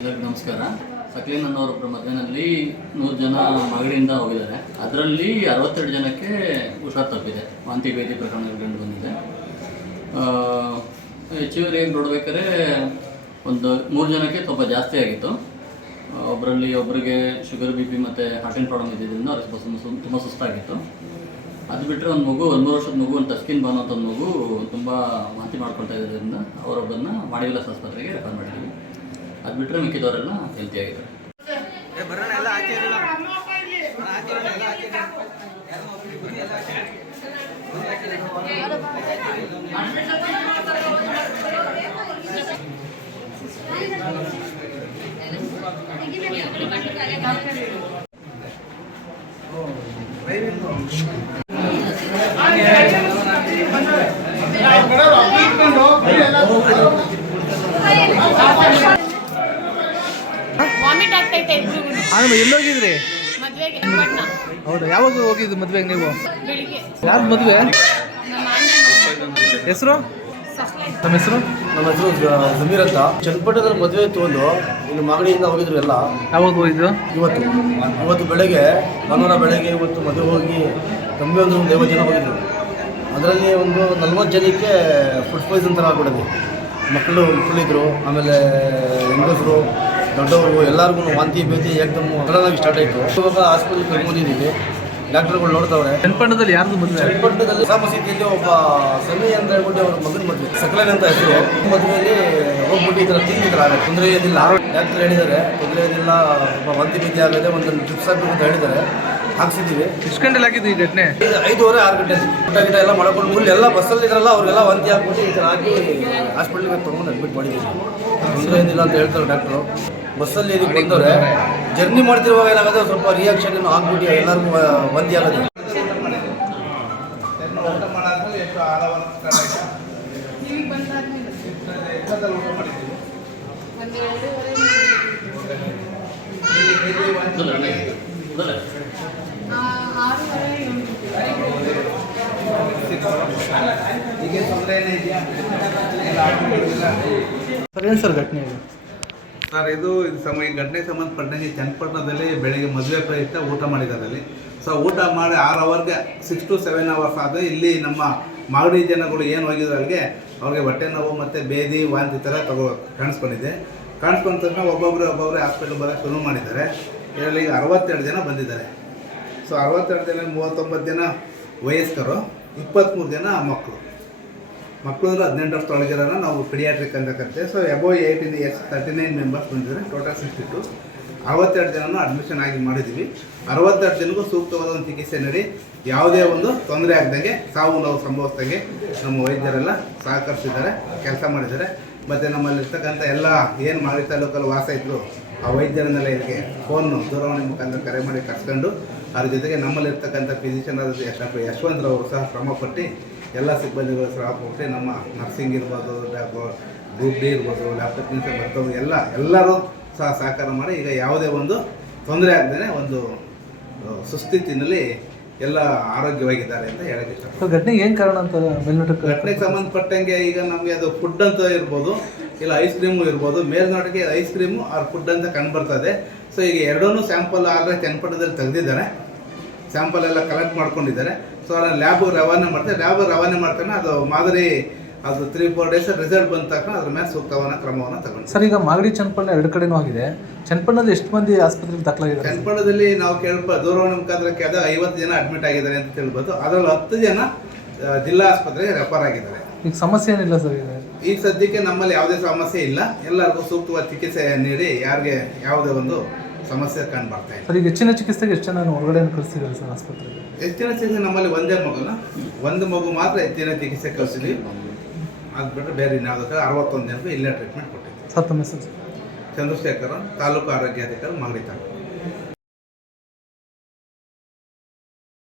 ಎಲ್ಲರಿಗೂ ನಮಸ್ಕಾರ. ಸಕ್ಲೇನ್ ಅನ್ನೋರ ಮದುವೆನಲ್ಲಿ 100 ಜನ ಮಾಗಡಿಯಿಂದ ಹೋಗಿದ್ದಾರೆ. ಅದರಲ್ಲಿ 62 ಜನಕ್ಕೆ ಹುಷಾರು ತಪ್ಪಿದೆ. ವಾಂತಿ ಭೇದಿ ಪ್ರಕರಣಗಳು ಕಂಡು ಬಂದಿದೆ. ಹೆಚ್ಚುವರಿಯಾಗಿ ನೋಡ್ಬೇಕಾದ್ರೆ ಒಂದು 3 ಜನಕ್ಕೆ ಸ್ವಲ್ಪ ಜಾಸ್ತಿ ಆಗಿತ್ತು. ಒಬ್ಬರಿಗೆ ಶುಗರ್ BP ಮತ್ತು ಹಾರ್ಟಿನ ಪ್ರಾಬ್ಲಮ್ ಇದ್ದಿದ್ದರಿಂದ ಅವ್ರಿಗೆ ತುಂಬ ಸುಸ್ತಾಗಿತ್ತು. ಅದು ಬಿಟ್ಟರೆ ಒಂದು ಮಗು 3 ವರ್ಷದ ಮಗು, ಒಂದು ಟಸ್ಕಿನ್ ಬಾನು ಅಂತ ಒಂದು ಮಗು ತುಂಬ ವಾಂತಿ ಮಾಡ್ಕೊಳ್ತಾ ಇರೋದ್ರಿಂದ ಅವರೊಬ್ಬರನ್ನ ಮಾಡಿವಿಲಾಸ್ ಆಸ್ಪತ್ರೆಗೆ ರೆಫರ್ ಮಾಡಿದ್ದೀವಿ. ಅದು ಬಿಟ್ಟರೆ ಮಿಕ್ಕಿದವರೆಲ್ಲ ಹೆಲ್ತಿ ಆಗಿದ್ದಾರೆ. ವಾಮಿಟ್ ಆಗ್ತೈತೆ ಇಬ್ರಿಗೂ. ಎಲ್ಲೋಗಿದ್ರಿ? ಮದ್ವೆಗೆ. ಹೌದಾ? ಯಾವಾಗ ಹೋಗಿದ್ದು ಮದ್ವೆಗೆ ನೀವು? ಬೆಳಿಗ್ಗೆ. ಯಾರು ಮದುವೆ? ಹೆಸರು? ನಮ್ಮ ಹೆಸರು? ನಮ್ಮ ಹೆಸರು ಜಮೀರ್ ಅಂತ. ಚನ್ನಪಟ್ಟಣದಲ್ಲಿ ಮದುವೆ ಇತ್ತು. ಇಲ್ಲಿ ಮಾಗಡಿಯಿಂದ ಹೋಗಿದ್ರು ಎಲ್ಲ. ಯಾವಾಗ ಹೋಗಿದ್ದು? ಇವತ್ತು ಬೆಳಗ್ಗೆ, ಭಾನುವಾರ ಬೆಳಗ್ಗೆ ಇವತ್ತು ಮದುವೆ ಹೋಗಿ ಕಮ್ಮಿ ಒಂದು 50 ಜನ ಹೋಗಿದ್ರು. ಅದರಲ್ಲಿ ಒಂದು 40 ಜನಕ್ಕೆ ಫುಡ್ ಪಾಯ್ಸನ್ ಥರ ಆಗ್ಬಿಡೋದು. ಮಕ್ಕಳಿದ್ರು, ಆಮೇಲೆ ಹೆಂಗಸರು, ದೊಡ್ಡವರು ಎಲ್ಲರಿಗೂ ವಾಂತಿ ಭೇದಿ ಏಕದಮ್ ಸಡನ್ನಾಗಿ ಸ್ಟಾರ್ಟ್ ಆಯಿತು. ಇವಾಗ ಹಾಸ್ಪಿಟಲ್ಗೆ ಕರ್ಕೊಂಡಿದ್ದೀವಿ. ಡಾಕ್ಟರ್ಗಳು ನೋಡ್ತಾವ್ರೆ. ಚನ್ನಪಟ್ಟಣದಲ್ಲಿ ಯಾರ್ದು ಮದುವೆ? ಚನ್ನಪಟ್ಟಣದಲ್ಲಿ ಹೊಸ ಮಸೀದಿಯಲ್ಲಿ ಒಬ್ಬ ಸಮಿ ಅಂತ ಹೇಳ್ಬಿಟ್ಟು ಅವ್ರ ಮಗನ ಮದುವೆ, ಸಕ್ಲೇನ್ ಅಂತ ಹೆಸರು. ಮದುವೆಯಲ್ಲಿ ಹೋಗ್ಬಿಟ್ಟು ಈ ಥರ ಆಗುತ್ತೆ, ತೊಂದರೆ ಏನಿಲ್ಲ. ಡಾಕ್ಟರ್ ಹೇಳಿದ್ದಾರೆ ತೊಂದರೆ ಏನಿಲ್ಲ, ಸ್ವಲ್ಪ ವಾಂತಿ ಭೇದಿ ಆಗಿದೆ, ಒಂದು ಟ್ರಿಪ್ಸ್ ಆಗಬೇಕು ಅಂತ ಹೇಳಿದ್ದಾರೆ. ಹಾಕ್ಸಿದ್ದೀವಿ. ಎಷ್ಟು ಗಂಟೆಲಿ ಆಗಿದ್ದು ಈ ಘಟನೆ? 5:30 6 ಗಂಟೆ. ಊಟ ಎಲ್ಲ ಮಾಡ್ಕೊಂಡು ಫುಲ್ ಎಲ್ಲ ಬಸ್ಸಲ್ಲಿ ಇದ್ರಲ್ಲ, ಅವ್ರಿಗೆಲ್ಲ ವಾಂತಿ ಹಾಕ್ಬಿಟ್ಟು ಈ ಥರ ಹಾಕಿ ಹಾಸ್ಪಿಟ್ಲಿಗೆ ತೊಗೊಂಡು ಅಡ್ಮಿಟ್ ಮಾಡಿದ್ದೀವಿ. ತೊಂದರೆ ಏನಿಲ್ಲ ಅಂತ ಹೇಳ್ತಾರೆ ಡಾಕ್ಟ್ರು. ಬಸ್ಸಲ್ಲಿ ಇದಕ್ಕೆ ಬಂದವ್ರೆ ಜರ್ನಿ ಮಾಡ್ತಿರುವಾಗ ಏನಾಗುತ್ತೆ, ಸ್ವಲ್ಪ ರಿಯಾಕ್ಷನ್ ಏನು ಆಗ್ಬಿಟ್ಟು ಎಲ್ಲರಿಗೂ ವಾಂತಿ ಆಗೋದು. ಸರ್ ಏನು ಸರ್ ಘಟನೆ ಇದು? ಸರ್ ಇದು ಈ ಘಟನೆಗೆ ಸಂಬಂಧಪಟ್ಟಂಗೆ ಚನ್ನಪಟ್ಟಣದಲ್ಲಿ ಬೆಳಗ್ಗೆ ಮದುವೆ ಪ್ರಯುಕ್ತ ಊಟ ಮಾಡಿದ್ದಾರೆ ಅಲ್ಲಿ. ಸೊ ಊಟ ಮಾಡಿ 6 ಅವರ್ಗೆ 6 to 7 hours ಆದರೆ ಇಲ್ಲಿ ನಮ್ಮ ಮಾಗಡಿ ಜನಗಳು ಏನು ಹೋಗಿದ್ರು ಅಲ್ಲಿಗೆ ಅವ್ರಿಗೆ ಹೊಟ್ಟೆ ನೋವು ಮತ್ತು ಬೇದಿ ವಾಂತಿ ಥರ ಕಾಣಿಸ್ಕೊಂಡಿದೆ. ಕಾಣಿಸ್ಕೊಂಡ ತಕ್ಷಣ ಒಬ್ಬೊಬ್ಬರೇ ಹಾಸ್ಪಿಟಲ್ ಬರೋಕ್ಕೆ ಶುರು ಮಾಡಿದ್ದಾರೆ. ಇದರಲ್ಲಿ ಈಗ 62 ಜನ ಬಂದಿದ್ದಾರೆ. ಸೊ 62 ಜನ 39 ಜನ ವಯಸ್ಕರು, 23 ಜನ ಮಕ್ಕಳು ಅಂದರೆ 18 ವರ್ಷದೊಳಗಿರೋನ ನಾವು ಪಿಡಿಯಾಟ್ರಿಕ್ ಅಂತ ಕರಿತೇವೆ. ಸೊ ಅಬೋವ್ 18 years 39 ಮೆಂಬರ್ಸ್ ಬಂದಿದ್ದಾರೆ. ಟೋಟಲ್ 62. 62 ಜನನೂ ಅಡ್ಮಿಷನ್ ಆಗಿ ಮಾಡಿದ್ದೀವಿ. 62 ಜನಕ್ಕೂ ಸೂಕ್ತವಾದ ಒಂದು ಚಿಕಿತ್ಸೆ ನೀಡಿ ಯಾವುದೇ ಒಂದು ತೊಂದರೆ ಆಗದಂಗೆ, ಸಾವು ನೋವು ಸಂಭವಿಸ್ದಂಗೆ ನಮ್ಮ ವೈದ್ಯರೆಲ್ಲ ಸಹಕರಿಸಿದ್ದಾರೆ, ಕೆಲಸ ಮಾಡಿದ್ದಾರೆ. ಮತ್ತು ನಮ್ಮಲ್ಲಿರ್ತಕ್ಕಂಥ ಎಲ್ಲ ಏನು ಮಾಗಡಿ ತಾಲೂಕಲ್ಲಿ ವಾಸ ಇದ್ದರು ಆ ವೈದ್ಯರನ್ನೆಲ್ಲ ಇದಕ್ಕೆ ದೂರವಾಣಿ ಮುಖಾಂತರ ಕರೆ ಮಾಡಿ ಕರ್ಸ್ಕೊಂಡು ಅದ್ರ ಜೊತೆಗೆ ನಮ್ಮಲ್ಲಿರ್ತಕ್ಕಂಥ ಫಿಸಿಷಿಯನ್ ಆದ ಯಶವಂತರವರು ಸಹ ಶ್ರಮಪಟ್ಟು ಎಲ್ಲ ಸಿಬ್ಬಂದಿಗಳು ಶ್ರಮಪಟ್ಟು ನಮ್ಮ ನರ್ಸಿಂಗ್ ಇರ್ಬೋದು, ಗ್ರೂಪ್ ಡಿ ಇರ್ಬೋದು, ಲ್ಯಾಬ್ ಟೆಕ್ನಿಷಿಯನ್ ಬರ್ತಾವೆ ಎಲ್ಲರೂ ಸಹ ಸಹಕಾರ ಮಾಡಿ ಈಗ ಯಾವುದೇ ಒಂದು ತೊಂದರೆ ಆಗದೇ ಒಂದು ಸುಸ್ಥಿತಿನಲ್ಲಿ ಎಲ್ಲ ಆರೋಗ್ಯವಾಗಿದ್ದಾರೆ ಅಂತ ಹೇಳಕ್ಕೆ ಇಷ್ಟಪಡ್ತೀನಿ. ಘಟನೆಗೆ ಏನು ಕಾರಣ ಅಂತ ಘಟನೆಗೆ ಸಂಬಂಧಪಟ್ಟಂಗೆ ಈಗ ನಮಗೆ ಅದು ಫುಡ್ ಅಂತ ಇರ್ಬೋದು, ಇಲ್ಲ ಐಸ್ ಕ್ರೀಮು ಇರ್ಬೋದು. ಮೇಲ್ನೋಟಕ್ಕೆ ಐಸ್ ಕ್ರೀಮು ಆರ್ ಫುಡ್ ಅಂತ ಕಂಡು ಬರ್ತದೆ. ಸೊ ಈಗ ಎರಡೂ ಸ್ಯಾಂಪಲ್ ಆದರೆ ಚನ್ನಪಟ್ಟಣದಲ್ಲಿ ತೆಗೆದಿದ್ದಾರೆ. ಸ್ಯಾಂಪಲ್ ಎಲ್ಲ ಕಲೆಕ್ಟ್ ಮಾಡ್ಕೊಂಡಿದ್ದಾರೆ. ಸೊ ಅದನ್ನು ಲ್ಯಾಬ್ಗೆ ರವಾನೆ ಮಾಡ್ತಾನೆ ಅದು ಮಾದರಿ ಅದು 3-4 days ರಿಸಲ್ಟ್ ಬಂದ ತಕ್ಷಣ ಅದ್ರ ಮೇಲೆ ಸೂಕ್ತವಾದ ಕ್ರಮವನ್ನು ತಗೊಂಡು. ಸರ್ ಈಗ ಮಾಗಡಿ ಚನ್ನಪಟ್ಟಣ 2 ಕಡೆನೂ ಆಗಿದೆ. ಚನ್ನಪಟ್ಟಣದಲ್ಲಿ ಎಷ್ಟು ಮಂದಿ ಆಸ್ಪತ್ರೆಗೆ ದಾಖಲಾಗಿದ್ದಾರೆ? ಚನ್ನಪಟ್ಟಣದಲ್ಲಿ ನಾವು ದೂರವಾಣಿ ಮುಖಾಂತರ ಕೇಳಿದಾಗ 50 ಜನ ಅಡ್ಮಿಟ್ ಆಗಿದ್ದಾರೆ ಅಂತ ಹೇಳ್ಬೋದು. ಅದರಲ್ಲಿ 10 ಜನ ಜಿಲ್ಲಾ ಆಸ್ಪತ್ರೆಗೆ ರೆಫರ್ ಆಗಿದ್ದಾರೆ. ಈಗ ಸಮಸ್ಯೆ ಏನಿಲ್ಲ ಸರ್? ಈಗ ಸದ್ಯಕ್ಕೆ ನಮ್ಮಲ್ಲಿ ಯಾವುದೇ ಸಮಸ್ಯೆ ಇಲ್ಲ. ಎಲ್ಲರಿಗೂ ಸೂಕ್ತವಾದ ಚಿಕಿತ್ಸೆ ನೀಡಿ ಯಾರಿಗೆ ಯಾವುದೇ ಒಂದು ಸಮಸ್ಯೆ ಕಂಡು ಬರ್ತಾ ಇದೆ. ಸರ್ ಈಗ ಹೆಚ್ಚಿನ ಚಿಕಿತ್ಸೆಗೆ ಎಷ್ಟು ಜನ ಹೊರಗಡೆ ಕಳಿಸ್ತಿದ್ದಾರೆ ಸರ್ ಆಸ್ಪತ್ರೆಗೆ? ಹೆಚ್ಚಿನ ಚಿಕಿತ್ಸೆ ನಮ್ಮಲ್ಲಿ ಒಂದು ಮಗು ಮಾತ್ರ ಹೆಚ್ಚಿನ ಚಿಕಿತ್ಸೆ ಕಳಿಸಿದ್ವಿ. ಅದು ಬಿಟ್ಟರೆ ಬೇರೆ ಇನ್ಯಾವುದಕ್ಕೆ 61 ಜನಕ್ಕೆ ಇಲ್ಲೇ ಟ್ರೀಟ್ಮೆಂಟ್ ಕೊಟ್ಟಿದ್ವಿ. ಸರ್ ತಮ್ಮ ಹೆಸರು? ಚಂದ್ರಶೇಖರ್, ತಾಲೂಕು ಆರೋಗ್ಯಾಧಿಕಾರಿ, ಮಾಗಡಿ ತಾಲೂಕು.